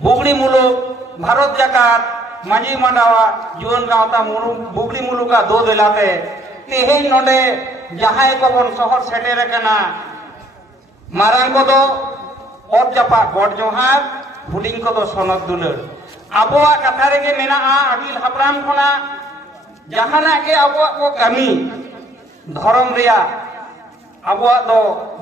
बुगड़ी मुलुक भारत जाकात मांझी मांडावा जुआन गावता बुगड़ी मुलुका दो दिलाते तेहेन नोडे जहां को बन शहर सेटेर कना मारांग को दो और जपा गड जोहार हुडिंग को दो सनद दुलर आबोआ कथा रेगे मेना आगिल हापराम खना जहाना के आबोआ को कमी धर्म रिया आबोआ दो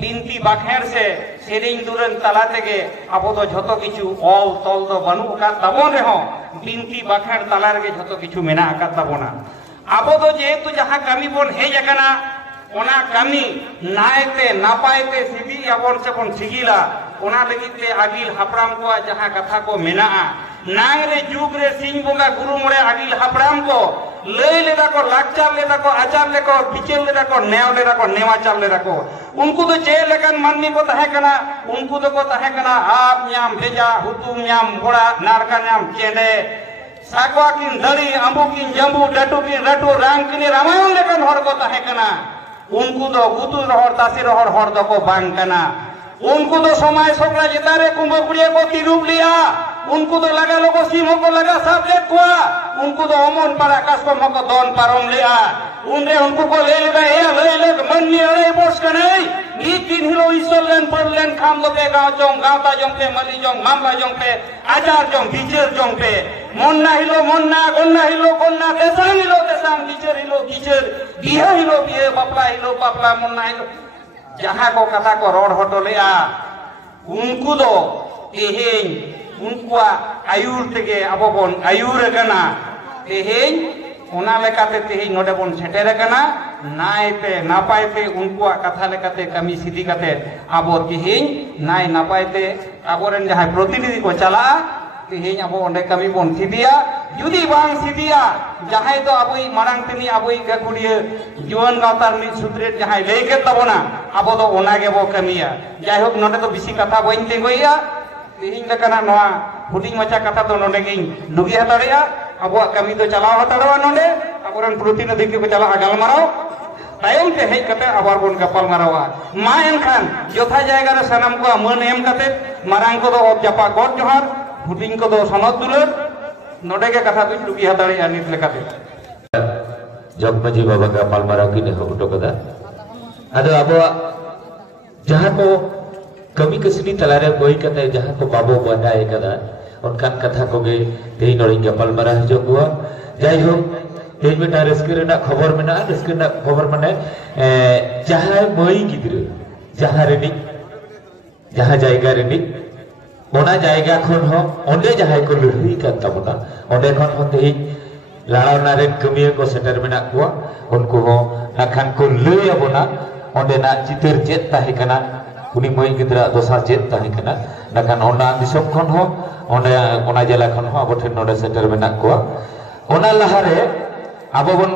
बिनती बाखेर से सेरिंग दुरन तला तेगे आबो दो झतो किछु ऑल तोल दो बानु का तबोन रे हो बिनती बाखेर तला रेगे झतो किछु मेना आका तबोना आबो दो जेतु जहां कमी बोन हे जगना ओना कमी नायते नापायते सिदी आबोन से बोन सिगिला ओना लगिते आगिल हापराम को जहां कथा को मेना नांग रे जुग रे सिंह बोंगा गुरु मोरे आगिल हापराम को लय लेदा को लाचार लेदा को आचार ले को बिचेल लेदा को नेव लेदा को नेवाचार लेदा को उनको तो जेल लेकन माननी को तहे कना उनको तो को तहे कना आप न्याम भेजा हुतुम न्याम घोड़ा नारका न्याम चेंडे सागवा किन दड़ी अंबु किन जंबू डटू किन रटू राम किन रामायण लेकन हर को तहे कना उनको तो गुतु रहर तासी रहर हर दो को बांग कना उनको तो समय सोकरा जितारे कुंभ कुड़िया को तिरूप लिया उनको तो लगा लोगों सीमों को लगा सब ले कुआ उनको तो ओमन पर आकाश को मको दोन पारोम लिया उनरे उनको को ले ले मन में अरे बोस कने नी तीन हिलो इसलेन पड़लेन खाम दो पे गावता जों पे मली जों मामला जों पे आचार जों टीचर जों पे मोन्ना हिलो मोन्ना गोन्ना देसांग टीचर बिहा हिलो बिहे बापला मोन्ना हिलो जहां को कथा को रोड हटो लिया उनको दो तेहेन उनको आयुर तेगे आबो बोन आयुर कना तेहेन ओना लेकाते तेहेन नोडे बोन सेटेर कना नायते नापायते उनको कथा लेकाते कमी सिद्धि काते आबो तेहेन नाय नापायते आबोरेन जहां प्रतिनिधि को चला तेहेन आबो ओंडे कमी बोन सिद्धिया जुदी बांग सिद्धिया जहां तो आबोई मारांग तनी आबोई गाकुड़िया जुआन गावतार मिद सुत्रेट जहां लय के तबोना आबो दो ओना गे बो कमिया जाय होक नोडे तो बिसी कथा बइन तेगोइया तेहिन लेकना नोआ हुडिंग मचा कथा तो नोडे गिन लुगी हताड़िया आबोआ कमी तो चलाव हताड़वा नोडे आबोरन प्रतिनिधि के चला गालमाराव तायम ते हेज कते आबार बोन गपाल मारावा मा एनखान जोथा जायगा रे सनम को मन एम कते मारांग को दो अब जपा गड जोहार हुडिंग को दो सनद दुलर नोडे के कथा तो लुगी हताड़िया नित लेकाते जग मजी बाबा गपाल माराव की ने हटो कदा आदो आबोआ जहां को कमी कसनी तलारे बोई कते जहां को बाबो बंदाय कदा उनकान कथा को गे तेई नोरी गपाल मारा हजो को जाय हो तेई बेटा रेस्के रेना खबर मेना रेस्के ना खबर माने जहां बोई गिद्र जहां रेनी जहां जायगा रेनी ओना जायगा खन हो ओंडे जहां को लड़ही कान तबना ओंडे खन हो तेई लाड़ावना रे कमिया को सेटर मेना को उनको हो नाखान को लय अबोना ओंडे ना चितर चेत ताहे कना उनी मई गिद्रा दोसा चेत ताहे कना नाखान ओना दिसम खन हो ओना जिला खन हो आबो ठेन नोडे सेटर मेना को ओना लहारे आबो बन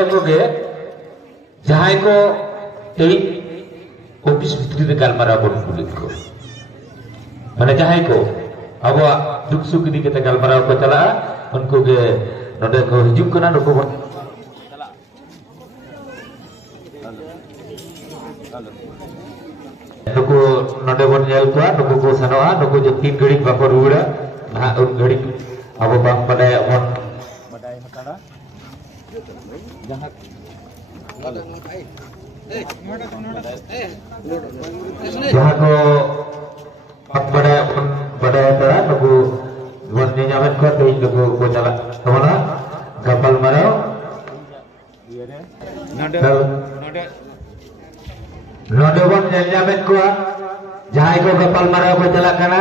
लेकोगे जहां को तेई ऑफिस भितरी रे गालमारा बन पुलिस को माने जहां को अब दुख सुख दी के गालमारा को चला उनको के नोडे को हिजुक कना नको बन नको नोडे बन नेल को नको को सनोआ नको जो 3 घड़ी बाको रुड़ा ना उन घड़ी अब बांग पड़े बन बडाई हटाड़ा जहां जहां को पक बड़े तरा नको वन ने जावन को तेई नको को चला तमना गपल मारो नोडे बन ने जावन को जहां को गपल मारो को चला कना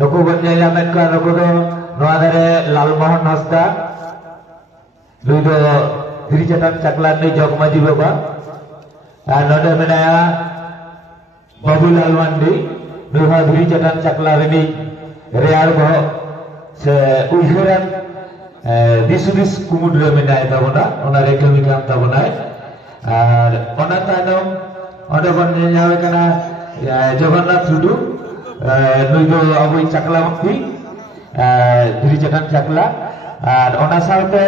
नको बन ने जावन को नको दो नोआ दरे लालमोहन हंसदा दुई दो धीरी चटान चकला ने जगमाजी बाबा नोडे मेनाया बाबूलाल मांडी नुहा धीरी चटान चकला रेनी रेयार बह से उइहरान दिसुदिस कुमुद्रे मेनाय ताबोना ओना रे कमी काम ताबोना आर ओना तायनम ओडे बन नेयावे कना जगन्नाथ सुडु नुई दो अबई चकला मक्ति धीरी चटान चकला आर ओना सावते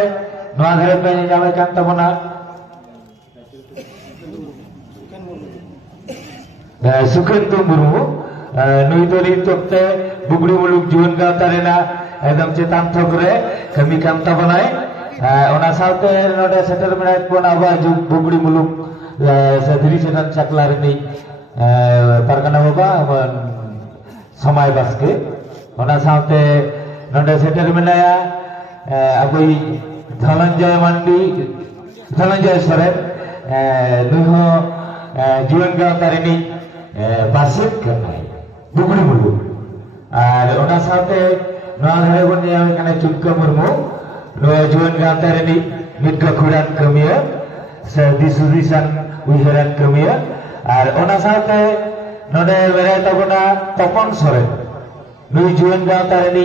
नोआ घरे पे नेयावे कान ताबोना सुखेंद्र मुर्मू नुई तो नीत तकते बुगड़ी मुलुक जुवन गावता रेना एकदम चेतान थक रे कमी काम ताबनाय ओना सावते नोडे सेटर मेनाय कोन आबा जुग बुगड़ी मुलुक से धीरी सेटान चाकला रेनी पारगाना बाबा समय बास्के ओना सावते नोडे सेटर मेनाया अबई धनंजय मंडी धनंजय सोरेन नुई हो जुवन गावता रेनी बासिक करनाय बुगड़ी मुलुक और ओना सावते नोआ घरे बन जावे कने चुटका मुर्मू नो जुवन गावता रेनी मिद गखुड़ान कमिया से दिसुदिसान उइहरान कमिया और ओना सावते नोडे बेराय ताबोना तपन सोरेन नुई जुवन गावता रेनी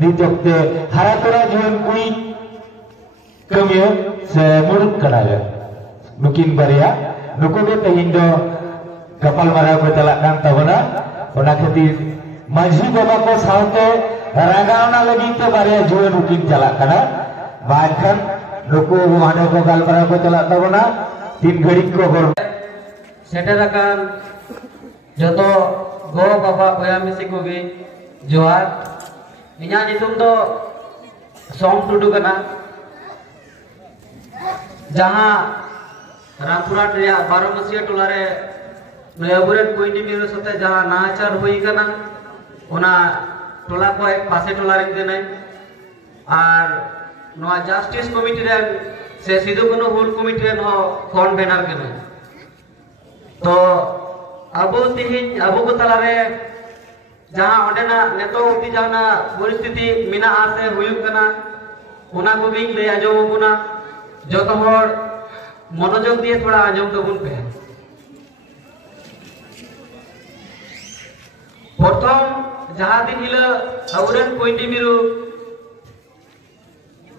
नित अक्ते हारा तोरा जुवन कुई कमिया से मुरुक कनाया नुकिन बारिया नुको के तेहिन दो कपाल मारा को चला कान ताबोना ओना खातिर माझी बाबा को सावते रागावना लगी तो बारिया जुवन उकिन चला कना बाखन नुको माने को गालमारा को चला ताबोना 3 घड़ी को हर सेटेराकान जतो गो बाबा ओया मिसी कोगे जोहार इन्या नितुम दो सोम टुडू कना जहां रामपुराट रे 12 मसिया टोला रे नयबुरेन कोइनी मेरो सते जहां नाचार होई कना ओना टोला को एक पासे टोला रे देनाय और नोआ जस्टिस कमिटी रे से सिधु कोनो हुल कमिटी रे हो फोन बैनर केना तो अबो तिहिन अबो को तला रे जहां ओडेना नेतो उति जाना परिस्थिति मिना आसे हुयुक कना ओना को भी ले आजो बुना जतो हर मनोयोग दिए थोड़ा आजम तो बुन पे प्रथम जहां दिन हिला अवरन कोइटी मिरु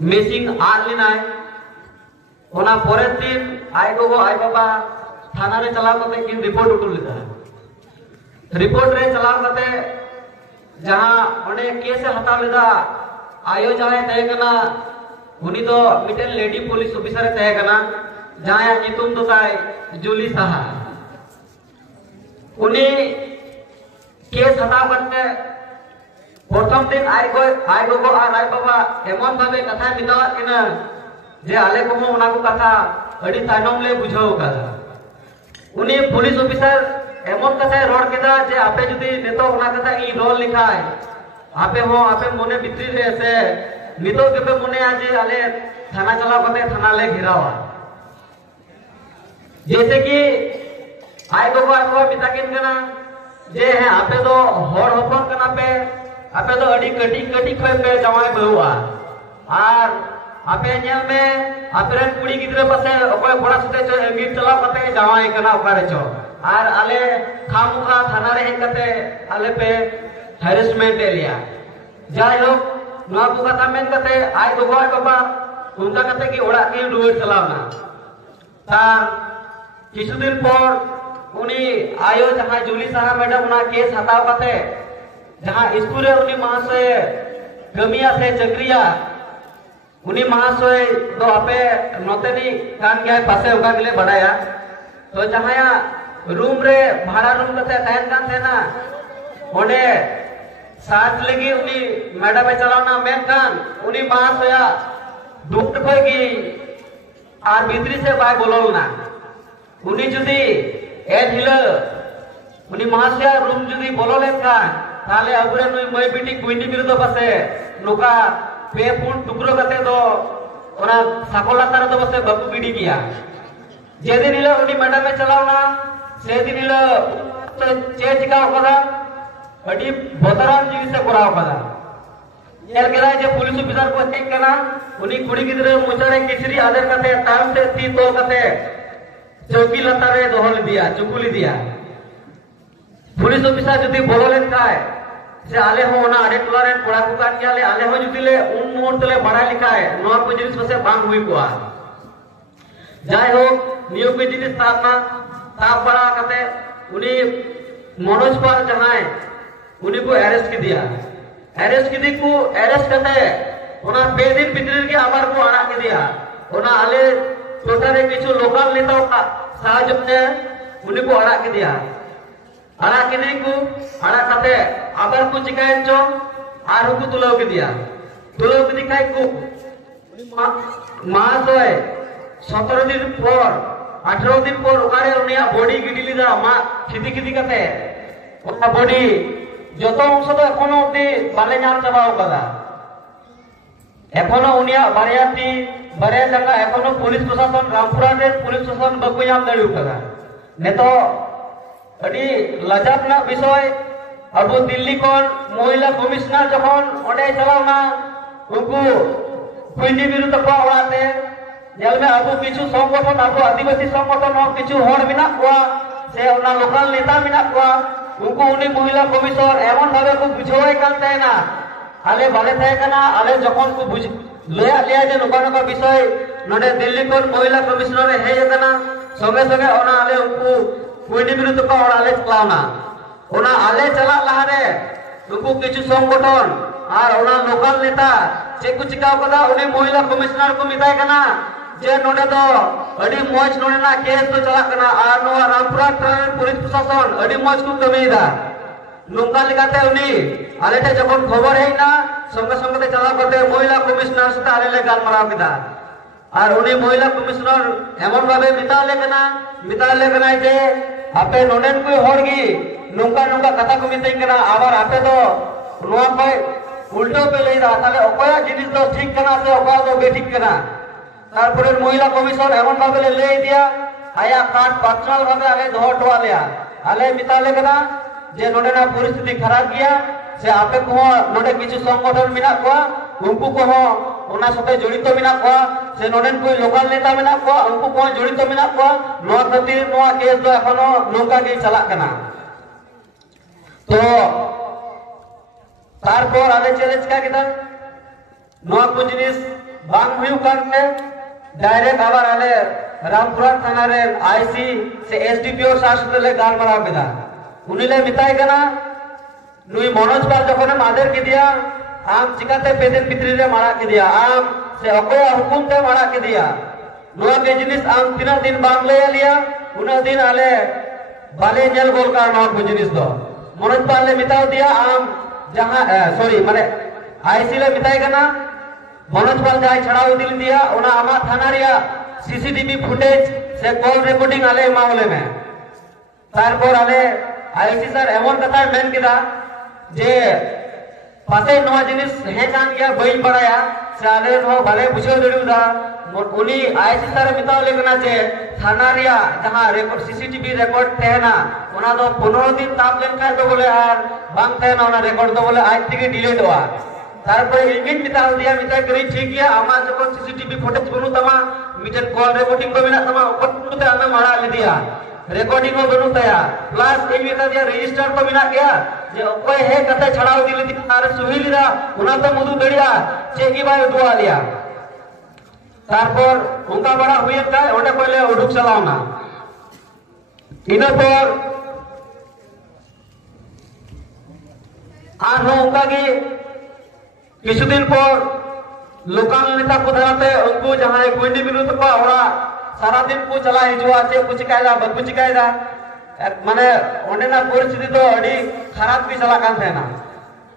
मिसिंग आर लिनाय ओना परे दिन आय गोगो आय बाबा थाना रे चलाव कते किन रिपोर्ट उठुल लेदा रिपोर्ट रे चलाव कते जहां ओने केस हताव लेदा आयो जाय तय कना उनी तो मिटल लेडी पुलिस ऑफिसर तय कना जहां नितुम तो ताय जुली साहा उनी केस हताव करते प्रथम दिन आय गोगो आर आय बाबा एमन भाबे कथा मितावा केना जे आले को ओना को कथा अडी तायनम ले बुझाव कादा उनी पुलिस ऑफिसर एमन कथा रोड केदा जे आपे जदी नेतो ओना कथा ई रोल लिखाय आपे मोने भित्री रे से नितो केबे मोने आज आले थाना चलाव कते थाना ले घेरावा जैसे कि आय गोगो आय बाबा मिताकिन कना जे है आपे तो हर हपन कना पे आपे तो अडी कटी कटी खय पे जवाय बहुआ और आपे नेल में आपरेन कुड़ी गिद्रे पासे ओकय बड़ा सुते गिर चलाव कते जवाय कना ओकारे चो और आले खामुखा थाना रे कते आले पे हैरेसमेंट एरिया जाय लोग नवा को कथा मेन कते आय गोगो आय बाबा उनका कते कि ओड़ा के रुवर चलावना तार किछु दिन पर उनी आयो जहां जुली साहा मैडम ना केस हटाव कते जहां स्कूल रे उनी महाशय कमिया से चक्रिया उनी महाशय तो आपे नोतेनी कान गया पासे उका के लिए बढ़ाया तो जहां रूम रे भाड़ा रूम कते तहन कान थे ना ओडे साथ लगी उनी मैडम पे चलावना मेन कान उनी महाशय दुख खोय की आर भीतरी से बाय बोललना उनी जुदी एन हिला उनी महाशय रूम जुदी बोललेन का ताले अबरे नुई मई बिटी कुइनी बिरदो पासे नुका पे पुन टुकरो कते दो ओना साकोला तार दो बसे बकु गिडी किया जे दिन हिला उनी मैडम में चलावना से दिन हिला तो चे चिका कदा अडी बोतराम जी से कराव कदा नेल केदा जे पुलिस ऑफिसर को चेक कना उनी कुड़ी गिदरे मुचारे किचरी आदर कते टाइम से ती तो कते चौकी लतारे दोहल दिया चुकुली दिया पुलिस ऑफिसर जदी बोललेन काय से आले हो ना आडे टोलारे कोड़ा को कान गयाले आले हो जुदिले उन मोन तले बड़ा लिखाय नोआ को जिनिस बसे बांग हुई कोआ जाय हो नियो को जिनिस तापना ताप बड़ा कते उनी मनोज पाल जहां उनी को अरेस्ट की दिया अरेस्ट कते ओना 2 दिन भीतर के आबार को आड़ा के दिया ओना आले टोटारे किछु लोकल नेता का साहज ने उनी को आड़ा के दिया आड़ा किदी को आड़ा कते आबार को चिकायन चो आर को तुलाव किदिया तुलाव किदी खाय को महाशय 17 दिन पर 18 दिन पर ओकारे उनिया बॉडी गिडी लिदा मा खिदी खिदी कते ओना बॉडी जतो अंश तो एखोनो अब्दि बाले नाम चाबाओ कदा एखोनो उनिया बारियाती बारे जगह एखोनो पुलिस प्रशासन रामपुरा रे पुलिस प्रशासन बाको नाम दाड़िउ कदा नेतो अडी लजात ना विषय अब दिल्ली कोन महिला कमिश्नर जखन ओडे चलावना उनको कुइनी बिरु तक ओड़ाते जेल में अब किछु संगठन अब आदिवासी संगठन और किछु हर बिना कोआ से ओना लोकल नेता बिना कोआ उनको उनी महिला कमिश्नर एमन भावे को बुझावे कान तायना आले बाले थाय कना आले जखन को बुझ लया लिया जे नोका नोका विषय नडे दिल्ली कोन महिला कमिश्नर हे कना संगे संगे ओना आले उनको कुइनी बिरु तक ओड़ाले चलावना ओना आले चला लहारे उनको किछु संगठन और ओना लोकल नेता चे को चिकाव कदा उनी महिला कमिश्नर को मिताय कना जे नोडे दो अडी मौज नोडे ना केस तो चला कना आर नो रामपुरा पुलिस प्रशासन अडी मौज को कमीदा नुंगा लिगाते उनी आलेटे जखन खबर हेना संगे संगे ते चला करते महिला कमिश्नर साथे आलेले गाल माराव किदा आर उनी महिला कमिश्नर एमन भाबे मिताले कना जे आपे नोडेन कोई हरगी नुंगा नुंगा कथा को मिताई कना आबार आपे तो नोआ कोई उल्टो पे लेदा ताले ओकया जिनिस दो ठीक कना से ओकया दो बेठिक कना तारपरे महिला कमिश्नर एमन भाबे ले दिया आया काट पर्सनल भाबे आले धोटवा लिया आले मिताले कना जे नोडे ना परिस्थिति खराब गया से आपे को नोडे किछु संगठन मिना को उनको को ओना साथे जड़ित मिना को से नोडेन कोई लोकल नेता मिना को उनको को जड़ित मिना को नो खातिर नो केस दो एखोनो नोंका गे चला कना तो तारपर आले चैलेंज का किदा नो को जिनिस बांग हुयु कानते डायरेक्ट आबार आले रामपुरा थाना रे आईसी से एसडीपीओ साथे ले गाल माराव किदा उनिले मिताय कना नुई मनोज पाल जखन मादेर के दिया आम चिकाते पेदेन पितरी रे मारा के दिया आम से अकोया हुकुम ते मारा के दिया नो के जिनिस आम तीना दिन बांग ले लिया उना दिन आले बाले जेल गोल का नो को जिनिस दो मनोज पाल ले मिताव दिया आम जहां सॉरी माने आईसी ले मिताय कना मनोज पाल जाय छड़ाव दिल दिया उना आमा थाना रिया सीसीटीवी फुटेज से कॉल रिकॉर्डिंग आले मामले में तारपर आले आईसी सर एमन कथा मेन किदा जे पासे नवा जिनिस हे कान गया बइन बड़ाया से आले नो बाले बुझो दड़ुदा उनी आईसी सर मिताव लेकना जे थाना रिया जहां रिकॉर्ड सीसीटीवी रिकॉर्ड तेना ओना दो 15 दिन ताप लेन का तो बोले यार बांग तेना ओना रिकॉर्ड तो बोले आज থেকে डिलीट हुआ तारपर इंगित मिताव दिया मिताय करी ठीक गया आमा जको सीसीटीवी फुटेज बनु तमा मिटन कॉल रिकॉर्डिंग को बिना तमा ओपन ते हमें मारा ले दिया रिकॉर्डिंग को बनु तया प्लस एक मिता दिया रजिस्टर को बिना गया जे कोई है कते छड़ाव दिले दी तार सुहिलिदा उना तो मुदु दड़िया चेकी बाय दुआ लिया तारपर उनका बड़ा हुई का ओडे पहले उडुक चलावना इना पर आर उनका की किछु दिन पर लोकल नेता को धराते उनको जहां कोइनी बिरुद्ध को ओरा सारा दिन को चला हिजुआ चे कुछ कायदा बकु चिकायदा माने ओंडे ना परिस्थिति तो अडी खराब भी चला कान थेना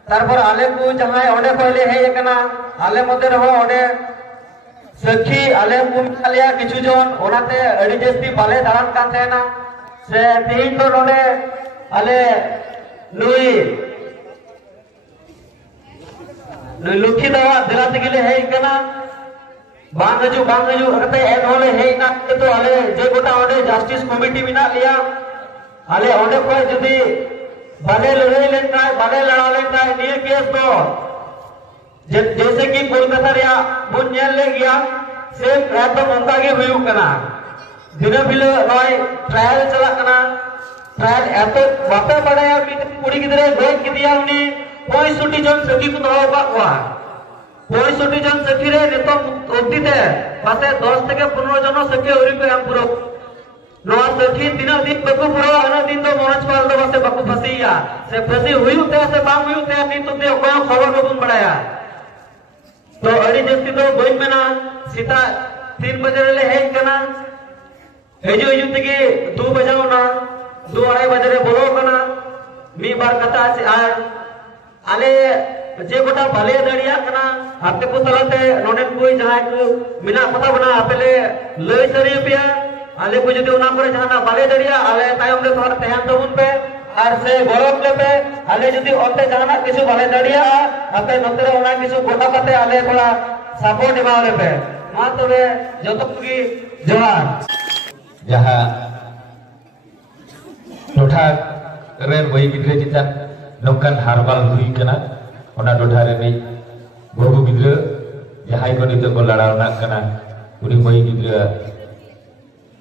तारपर आले को जहां ओंडे पहले हे एकना आले मते रहो ओंडे सखी आले को मिलालिया किछु जन ओनाते अडी जस्ती बाले दारान कान थेना से तीन तो ओंडे आले नुई लुखी दवा दिलाते गेले हे एकना बांगजू अगते एन होले हे ना तो आले जे गोटा ओडे जस्टिस कमिटी बिना लिया आले ओडे को जदी बाले लड़ाई लेता बाले लड़ा लेता निये केस तो जैसे कि कोलकाता रिया बुन नेल ले गया से एकदम उनका के हुयु कना दिने बिले नय ट्रायल चला कना ट्रायल एतो बापे बड़ाया कुड़ी गिदरे गोय कि दिया उनी 65 जन सखी को दवा का 65 जन सखी रे नितो अब्दिते पासे 10 থেকে 15 जन सखी ओरी पे हम पुरो नवा सखी तीन दिन बकु पुरो अन दिन तो मनोज पाल दो से बकु फसिया से फसी हुई ते से बाम हुई ते नी तो ते कोई खबर बबुन बढ़ाया तो अड़ी जस्ती तो गोइन में ना सीता 3 बजे ले है कना हेजो युत के 2 बजाओ ना 2 अढ़ाई बजे रे बोलो कना मी बार कथा से आर आले जे गोटा भले दड़िया कना आपके को तलाते नोडन कोई जहां को मिना पता बना आपले लय सरी पिया आले को जदि उना करे जहां भले दड़िया आले तायम ले तोर तहन तबुन पे आर से गौरव ले पे आले जदि ओते जहां किछु भले दड़िया आपे नतरे उना किछु गोटा कते आले थोड़ा सपोर्ट एमाले पे मा तबे जतो की जोहार जहां टोठा रेन वही गिद्रे चिता नौकान हारबाल हुई कना ओना टोठा रे नहीं बाबू गिद्रे जहां को नितो को लड़ावना कना उनी वही गिद्रे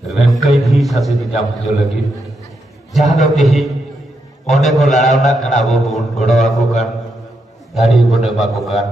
रेन कई भी सासे दी जाम जो लगी जहां दो तेही ओने को लड़ावना कना वो गोड़ो को kan dari bone ma ko kan